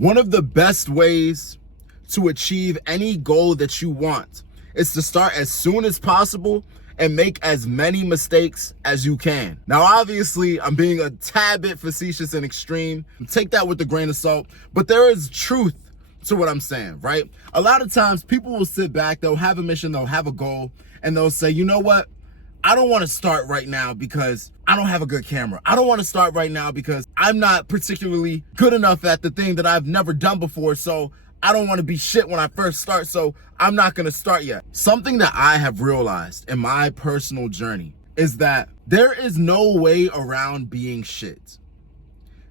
One of the best ways to achieve any goal that you want is to start as soon as possible and make as many mistakes as you can. Now, obviously, I'm being a tad bit facetious and extreme. Take that with a grain of salt, but there is truth to what I'm saying, right? A lot of times people will sit back, they'll have a mission, they'll have a goal, and they'll say, you know what? I don't want to start right now because I don't have a good camera. I don't want to start right now because I'm not particularly good enough at the thing that I've never done before. So I don't want to be shit when I first start. So I'm not going to start yet. Something that I have realized in my personal journey is that there is no way around being shit.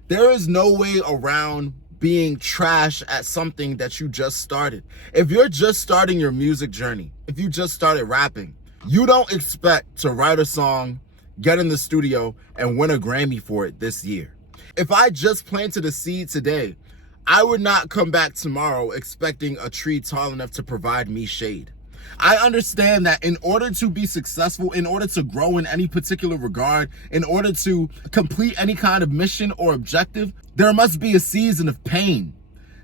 There is no way around being trash at something that you just started. If you're just starting your music journey, if you just started rapping, you don't expect to write a song, get in the studio, and win a Grammy for it this year. If I just planted a seed today, I would not come back tomorrow expecting a tree tall enough to provide me shade. I understand that in order to be successful, in order to grow in any particular regard, in order to complete any kind of mission or objective, there must be a season of pain.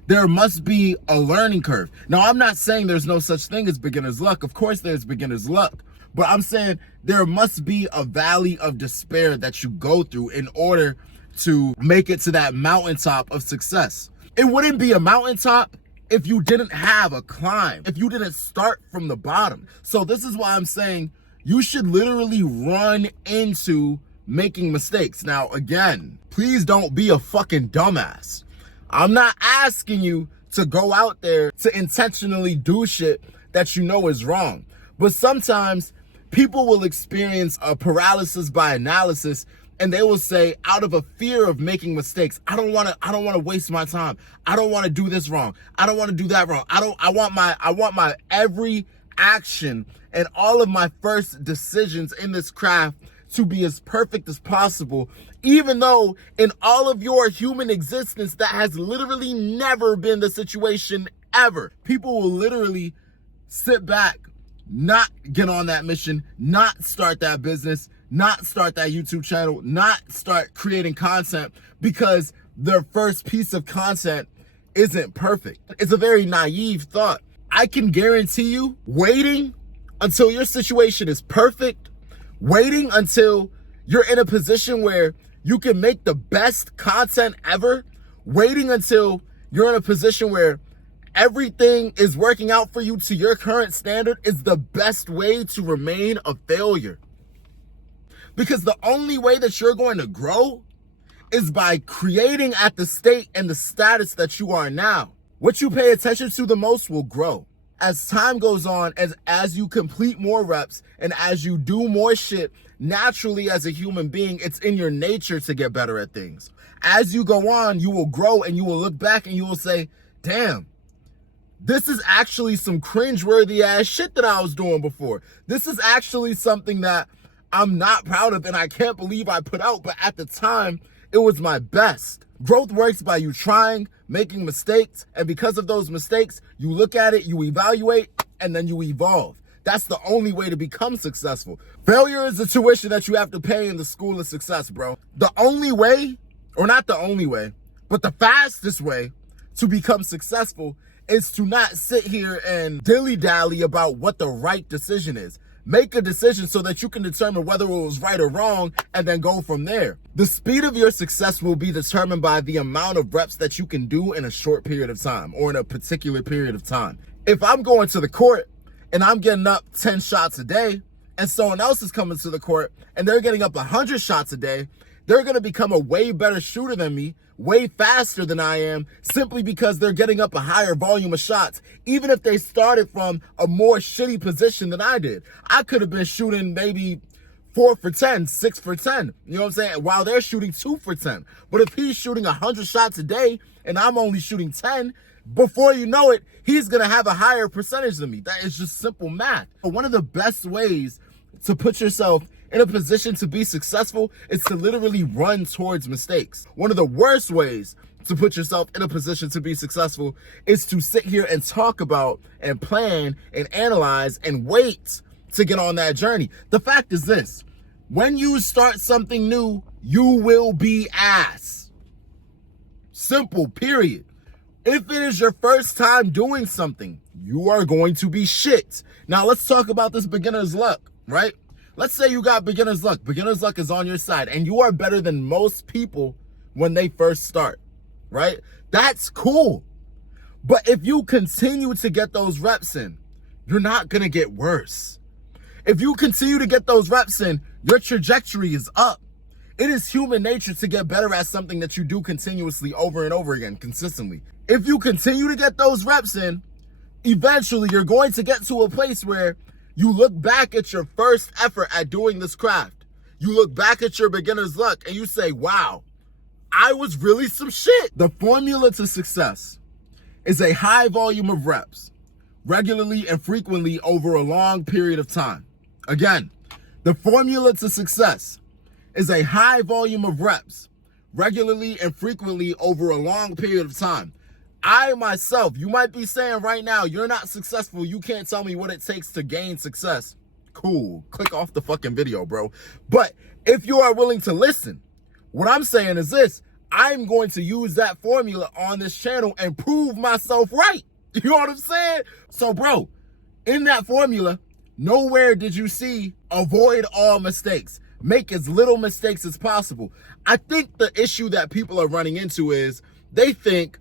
There must be a learning curve. Now, I'm not saying there's no such thing as beginner's luck. Of course, there's beginner's luck. But I'm saying there must be a valley of despair that you go through in order to make it to that mountaintop of success. It wouldn't be a mountaintop if you didn't have a climb, if you didn't start from the bottom. So this is why I'm saying you should literally run into making mistakes. Now, again, please don't be a fucking dumbass. I'm not asking you to go out there to intentionally do shit that you know is wrong. But sometimes people will experience a paralysis by analysis, and they will say, out of a fear of making mistakes, I don't want to waste my time. I don't want to do this wrong. I don't want to do that wrong. I want my every action and all of my first decisions in this craft to be as perfect as possible, even though in all of your human existence, that has literally never been the situation ever. People will literally sit back, not get on that mission, not start that business, not start that YouTube channel, not start creating content because their first piece of content isn't perfect. It's a very naive thought. I can guarantee you, waiting until your situation is perfect, waiting until you're in a position where you can make the best content ever, waiting until you're in a position where everything is working out for you to your current standard is the best way to remain a failure. Because the only way that you're going to grow is by creating at the state and the status that you are now. What you pay attention to the most will grow. As time goes on, as you complete more reps and as you do more shit, naturally as a human being, it's in your nature to get better at things. As you go on, you will grow and you will look back and you will say, damn, this is actually some cringeworthy ass shit that I was doing before. This is actually something that I'm not proud of and I can't believe I put out, but at the time, it was my best. Growth works by you trying, making mistakes, and because of those mistakes, you look at it, you evaluate, and then you evolve. That's the only way to become successful. Failure is the tuition that you have to pay in the school of success, bro. The only way, or not the only way, but the fastest way to become successful is to not sit here and dilly-dally about what the right decision is. Make a decision so that you can determine whether it was right or wrong and then go from there. The speed of your success will be determined by the amount of reps that you can do in a short period of time or in a particular period of time. If I'm going to the court and I'm getting up 10 shots a day and someone else is coming to the court and they're getting up 100 shots a day, they're going to become a way better shooter than me, way faster than I am, simply because they're getting up a higher volume of shots, even if they started from a more shitty position than I did. I could have been shooting maybe 4 for 10, 6 for 10, you know what I'm saying? While they're shooting 2 for 10. But if he's shooting 100 shots a day and I'm only shooting 10, before you know it, he's going to have a higher percentage than me. That is just simple math. But one of the best ways to put yourself in a position to be successful is to literally run towards mistakes. One of the worst ways to put yourself in a position to be successful is to sit here and talk about and plan and analyze and wait to get on that journey. The fact is this: when you start something new, you will be ass. Simple, period. If it is your first time doing something, you are going to be shit. Now let's talk about this beginner's luck, right? Let's say you got beginner's luck. Beginner's luck is on your side and you are better than most people when they first start, right? That's cool. But if you continue to get those reps in, you're not going to get worse. If you continue to get those reps in, your trajectory is up. It is human nature to get better at something that you do continuously over and over again, consistently. If you continue to get those reps in, eventually you're going to get to a place where you look back at your first effort at doing this craft. You look back at your beginner's luck and you say, wow, I was really some shit. The formula to success is a high volume of reps, regularly and frequently over a long period of time. Again, the formula to success is a high volume of reps, regularly and frequently over a long period of time. I myself, you might be saying right now, you're not successful. You can't tell me what it takes to gain success. Cool. Click off the fucking video, bro. But if you are willing to listen, what I'm saying is this. I'm going to use that formula on this channel and prove myself right. You know what I'm saying? So, bro, in that formula, nowhere did you see avoid all mistakes. Make as little mistakes as possible. I think the issue that people are running into is they think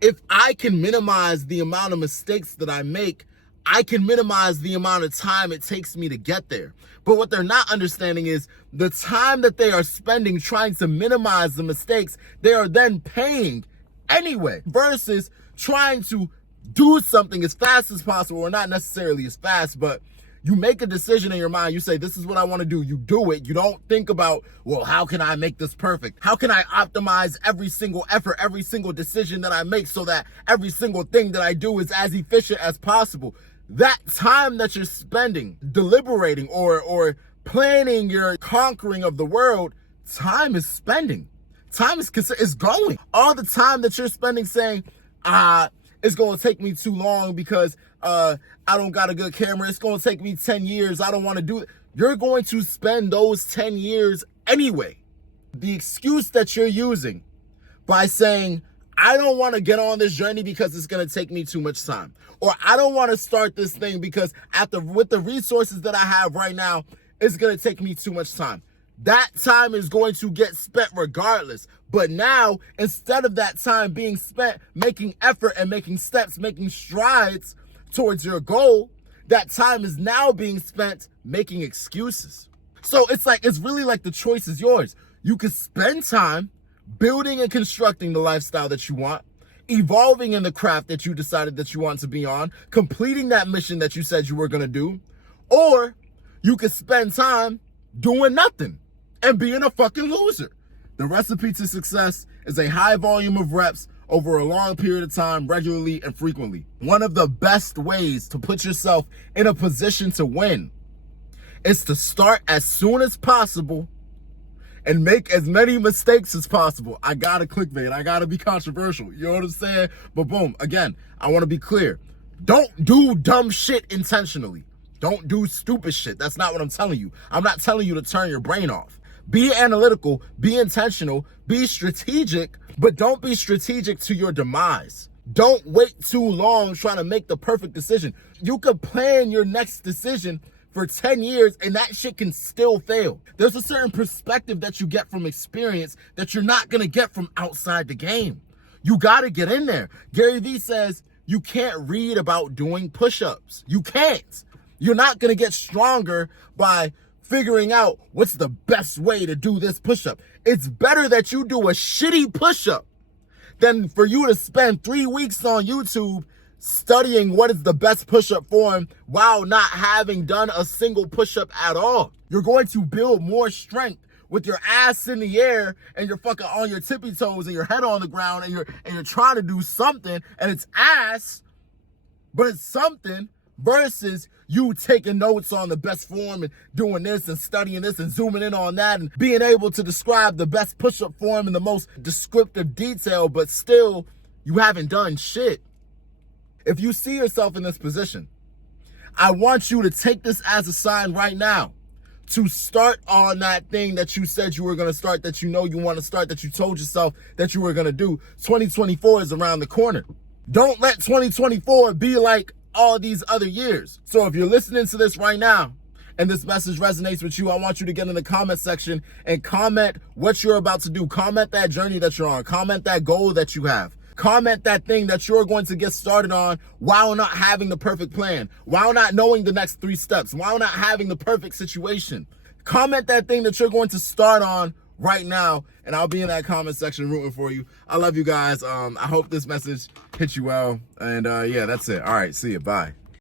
if I can minimize the amount of mistakes that I make, I can minimize the amount of time it takes me to get there. But what they're not understanding is the time that they are spending trying to minimize the mistakes, they are then paying anyway, versus trying to do something as fast as possible, or not necessarily as fast, but you make a decision in your mind. You say, this is what I want to do. You do it. You don't think about, well, how can I make this perfect? How can I optimize every single effort, every single decision that I make so that every single thing that I do is as efficient as possible? That time that you're spending deliberating or planning your conquering of the world, time is spending. Time is going. All the time that you're spending saying, it's going to take me too long because I don't got a good camera. It's going to take me 10 years. I don't want to do it. You're going to spend those 10 years anyway. The excuse that you're using by saying, I don't want to get on this journey because it's going to take me too much time. Or I don't want to start this thing because with the resources that I have right now, it's going to take me too much time. That time is going to get spent regardless. But now, instead of that time being spent making effort and making steps, making strides towards your goal, that time is now being spent making excuses. So it's really like the choice is yours. You could spend time building and constructing the lifestyle that you want, evolving in the craft that you decided that you want to be on, completing that mission that you said you were going to do, or you could spend time doing nothing and being a fucking loser. The recipe to success is a high volume of reps over a long period of time, regularly and frequently. One of the best ways to put yourself in a position to win is to start as soon as possible and make as many mistakes as possible. I gotta clickbait. I gotta be controversial. You know what I'm saying? But boom, again, I want to be clear. Don't do dumb shit intentionally. Don't do stupid shit. That's not what I'm telling you. I'm not telling you to turn your brain off. Be analytical, be intentional, be strategic, but don't be strategic to your demise. Don't wait too long trying to make the perfect decision. You could plan your next decision for 10 years and that shit can still fail. There's a certain perspective that you get from experience that you're not gonna get from outside the game. You gotta get in there. Gary Vee says you can't read about doing push-ups. You can't. You're not gonna get stronger by figuring out what's the best way to do this push-up. It's better that you do a shitty push-up than for you to spend 3 weeks on YouTube studying what is the best push-up form while not having done a single push-up at all. You're going to build more strength with your ass in the air and you're fucking on your tippy toes and your head on the ground and you're trying to do something and it's ass, but it's something, versus you taking notes on the best form and doing this and studying this and zooming in on that and being able to describe the best push-up form in the most descriptive detail, but still you haven't done shit. If you see yourself in this position, I want you to take this as a sign right now to start on that thing that you said you were going to start, that you know you want to start, that you told yourself that you were going to do. 2024 is around the corner. Don't let 2024 be like all these other years. So if you're listening to this right now and this message resonates with you, I want you to get in the comment section and comment what you're about to do. Comment that journey that you're on. Comment that goal that you have. Comment that thing that you're going to get started on while not having the perfect plan, while not knowing the next 3 steps, while not having the perfect situation. Comment that thing that you're going to start on right now, and I'll be in that comment section rooting for you. I love you guys. I hope this message hit you well. And yeah, that's it. All right, see you. Bye.